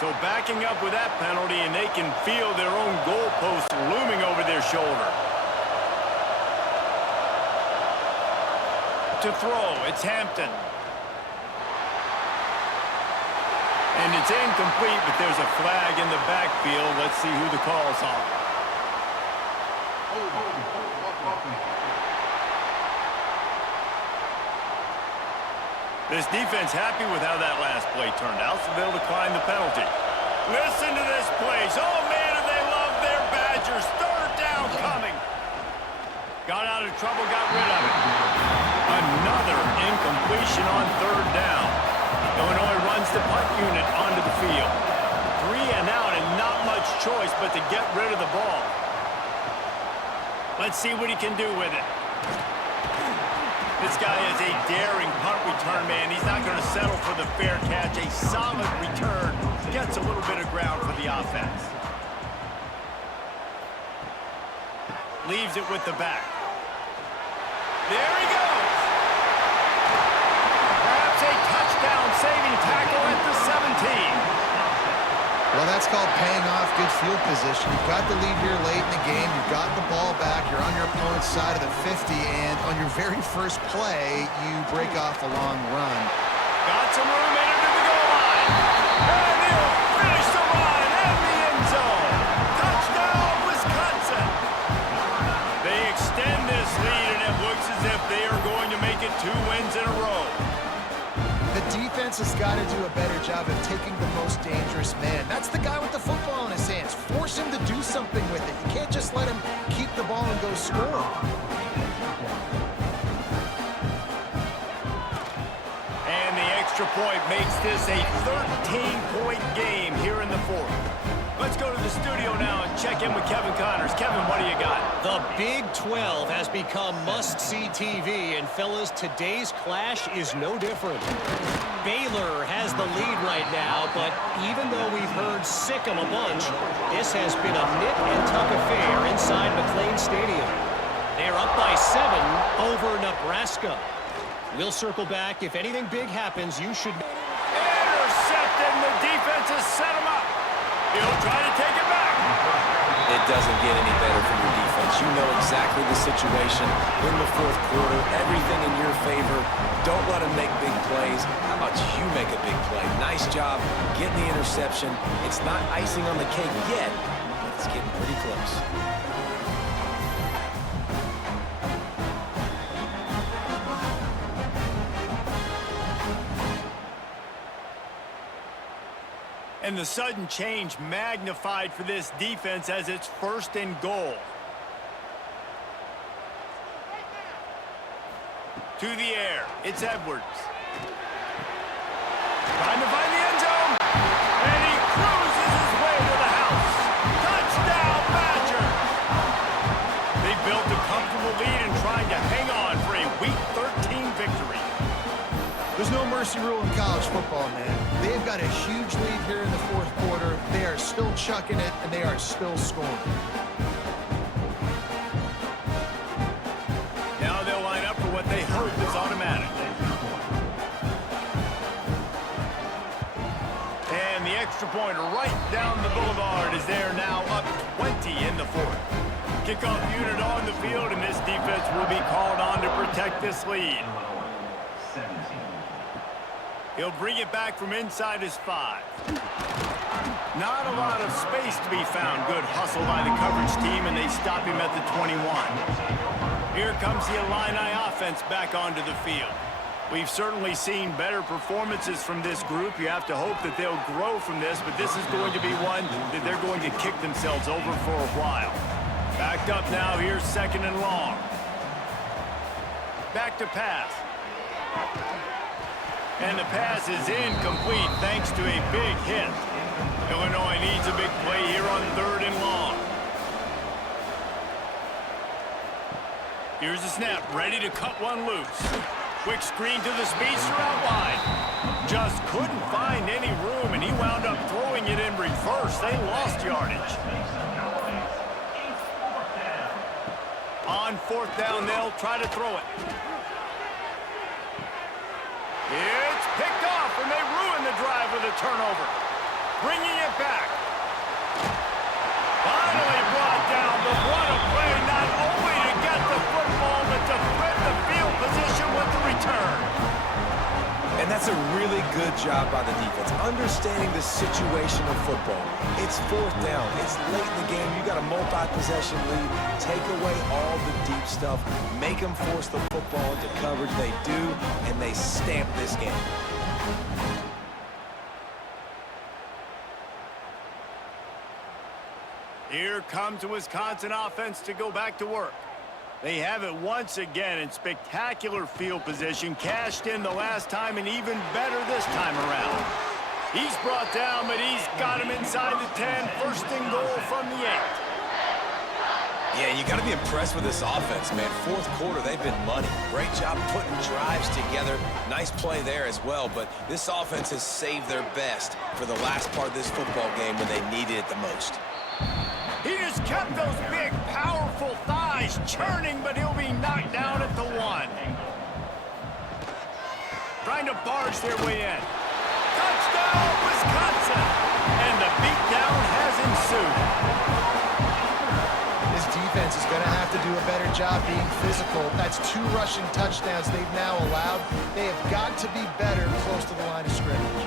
So backing up with that penalty, and they can feel their own goalpost looming over their shoulder. To throw, it's Hampton. And it's incomplete, but there's a flag in the backfield. Let's see who the call's on. This defense happy with how that last play turned out, so they'll decline the penalty. Listen to this place. Oh, man, do they love their Badgers. 3rd down coming. Got out of trouble, got rid of it. Another incompletion on 3rd down. Illinois runs the punt unit onto the field. 3 and out and not much choice but to get rid of the ball. Let's see what he can do with it. This guy is a daring punt return man. He's not going to settle for the fair catch. A solid return. Gets a little bit of ground for the offense. Leaves it with the back. There he goes. Perhaps a touchdown-saving tackle at the 17. Well, that's called paying off good field position. You've got the lead here late in the game. You've got the ball back. You're on your opponent's side of the 50, and on your very first play, you break off a long run. Got some room in under the goal line. And he'll finish the run in the end zone. Touchdown, Wisconsin. They extend this lead, and it looks as if they are going to make it 2 wins in a row. The defense has got to do a better job of taking the most dangerous man. That's the guy with the football in his hands. Force him to do something with it. You can't just let him keep the ball and go score. And the extra point makes this a 13-point game here in the fourth. Let's go to the studio now and check in with Kevin Connors. Kevin, what do you got? The Big 12 has become must-see TV, and fellas, today's clash is no different. Baylor has the lead right now, but even though we've heard sick 'em a bunch, this has been a nip-and-tuck affair inside McLean Stadium. They're up by 7 over Nebraska. We'll circle back. If anything big happens, you should... Intercepted, and the defense has set him up. He'll try to take it back. It doesn't get any better for your defense. You know exactly the situation in the fourth quarter. Everything in your favor. Don't let them make big plays. How about you make a big play? Nice job getting the interception. It's not icing on the cake yet, but it's getting pretty close. And the sudden change magnified for this defense as it's 1st and goal. To the air, it's Edwards. Trying to find the end zone. And he cruises his way to the house. Touchdown, Badger. They built a comfortable lead and trying to hang on for a Week 13 victory. There's no mercy rule in college football, man. They've got a huge lead here in the fourth quarter. They are still chucking it, and they are still scoring. Now they'll line up for what they hope is automatic. And the extra point right down the boulevard is there now up 20 in the fourth. Kickoff unit on the field, and this defense will be called on to protect this lead. He'll bring it back from inside his 5. Not a lot of space to be found. Good hustle by the coverage team, and they stop him at the 21. Here comes the Illini offense back onto the field. We've certainly seen better performances from this group. You have to hope that they'll grow from this, but this is going to be one that they're going to kick themselves over for a while. Backed up now. Here's 2nd and long. Back to pass. And the pass is incomplete thanks to a big hit. Illinois needs a big play here on 3rd and long. Here's the snap, ready to cut one loose. Quick screen to the speedster out wide. Just couldn't find any room, and he wound up throwing it in reverse. They lost yardage. On 4th down, they'll try to throw it. It's picked off, and they ruin the drive with a turnover. Bringing it back. Finally brought down, but what a play, not only to get the football, but to flip the field position with the return. And that's a really good job by the defense, understanding the situation of football. It's 4th down. It's late in the game. You got a multi-possession lead. Take away all the deep stuff. Make them force the football into coverage. They do, and they stamp this game. Here comes the Wisconsin offense to go back to work. They have it once again in spectacular field position, cashed in the last time and even better this time around. He's brought down, but he's got him inside the 10, first and goal from the 8. Yeah, you got to be impressed with this offense, man. Fourth quarter, they've been money. Great job putting drives together. Nice play there as well, but this offense has saved their best for the last part of this football game when they needed it the most. He just kept those big, powerful thighs churning, but he'll be knocked down at the 1. Trying to barge their way in. Touchdown, Wisconsin! And the beatdown has ensued. This defense is going to have to do a better job being physical. That's 2 rushing touchdowns they've now allowed. They have got to be better close to the line of scrimmage.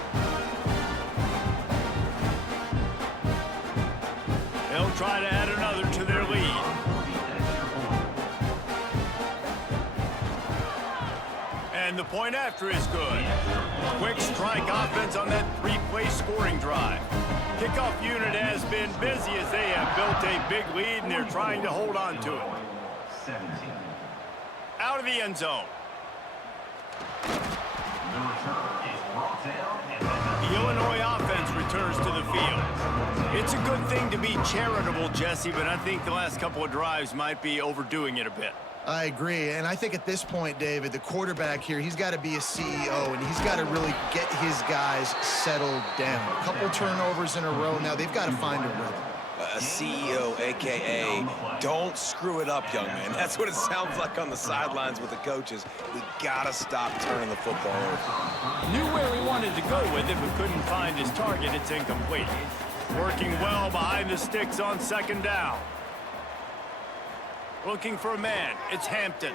They'll try to add another to their lead. And the point after is good. Quick strike offense on that 3-play scoring drive. Kickoff unit has been busy as they have built a big lead and they're trying to hold on to it. Out of the end zone. The Illinois offense returns to the field. It's a good thing to be charitable, Jesse, but I think the last couple of drives might be overdoing it a bit. I agree, and I think at this point, David, the quarterback here, he's got to be a CEO, and he's got to really get his guys settled down. A couple turnovers in a row now. They've got to find a rhythm. A CEO, a.k.a. don't screw it up, young man. That's what it sounds like on the sidelines with the coaches. We got to stop turning the football over. Knew where he wanted to go with it, but couldn't find his target. It's incomplete. Working well behind the sticks on second down. Looking for a man. It's Hampton.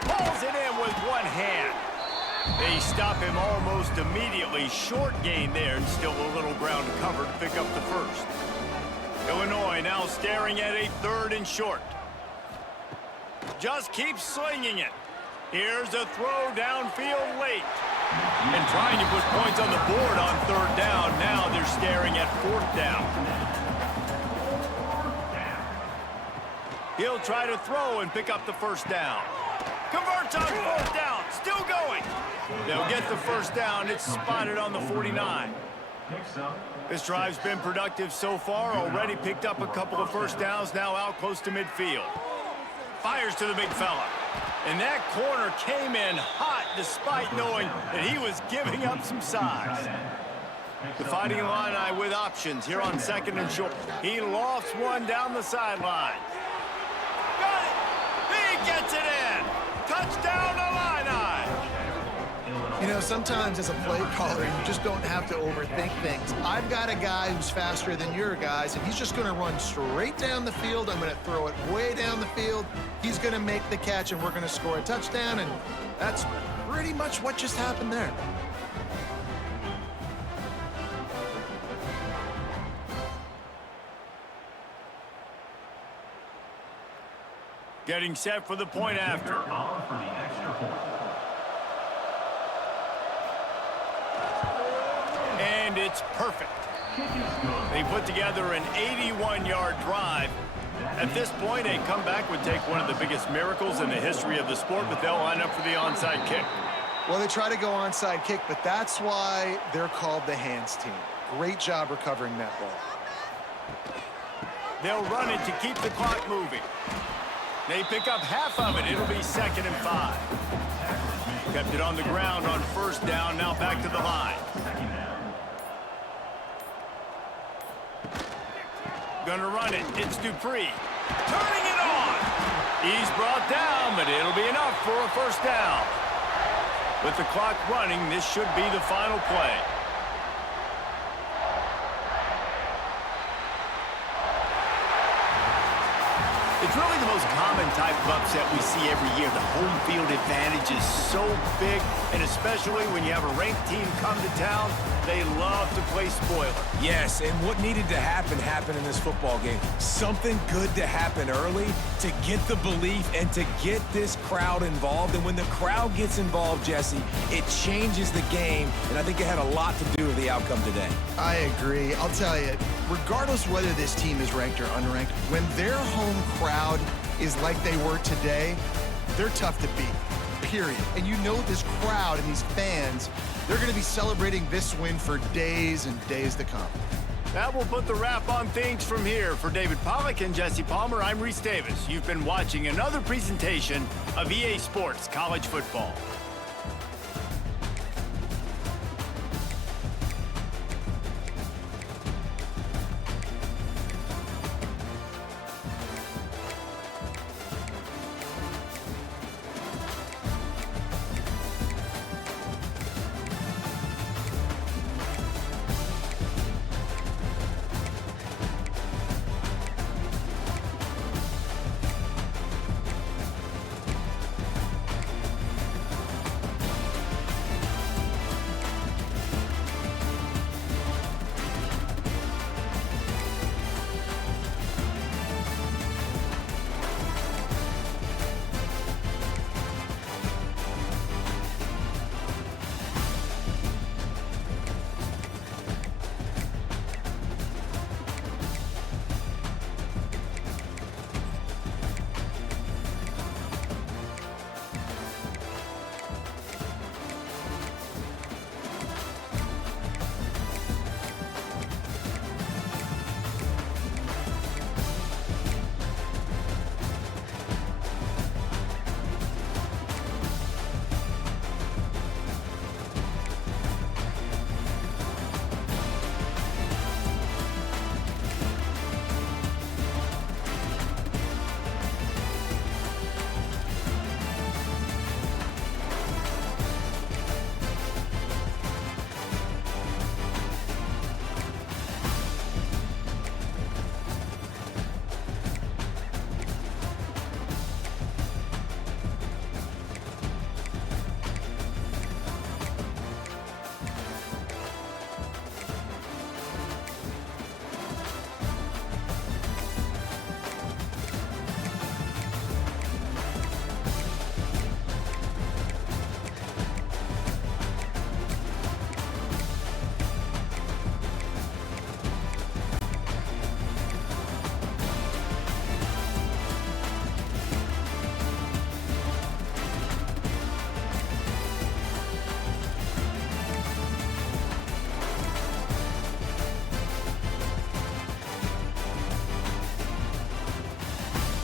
Pulls it in with one hand. They stop him almost immediately. Short gain there, and still a little ground to cover to pick up the first. Illinois now staring at a 3rd and short. Just keeps slinging it. Here's a throw downfield late. And trying to put points on the board on 3rd down. Now they're staring at 4th down. He'll try to throw and pick up the first down. Converts on 4th down. Still going. They'll get the first down. It's spotted on the 49. This drive's been productive so far. Already picked up a couple of first downs. Now out close to midfield. Fires to the big fella. And that corner came in hot despite knowing that he was giving up some size. The Fighting Illini with options here on 2nd and short. He lofts one down the sideline. Got it! He gets it in! Touchdown Illini! You know, sometimes as a play caller, you just don't have to overthink things. I've got a guy who's faster than your guys, and he's just going to run straight down the field. I'm going to throw it way down the field. He's going to make the catch, and we're going to score a touchdown, and that's pretty much what just happened there. Getting set for the point after. And it's perfect. They put together an 81-yard drive. At this point, a comeback would take one of the biggest miracles in the history of the sport, but they'll line up for the onside kick. Well, they try to go onside kick, but that's why they're called the hands team. Great job recovering that ball. They'll run it to keep the clock moving. They pick up half of it. It'll be 2nd and 5. Kept it on the ground on 1st down. Now back to the line. Gonna run it. It's Dupree. Turning it on. He's brought down, but it'll be enough for a 1st down. With the clock running, this should be the final play. It's really the most common type of upset we see every year. The home field advantage is so big, and especially when you have a ranked team come to town, they love to play spoiler. Yes, and what needed to happen happened in this football game. Something good to happen early to get the belief and to get this crowd involved. And when the crowd gets involved, Jesse, it changes the game, and I think it had a lot to do with the outcome today. I agree. I'll tell you, regardless whether this team is ranked or unranked, when their home crowd is like they were today, they're tough to beat, period. And you know this crowd and these fans, they're going to be celebrating this win for days and days to come. That will put the wrap on things from here. For David Pollack and Jesse Palmer, I'm Reese Davis. You've been watching another presentation of EA Sports College Football.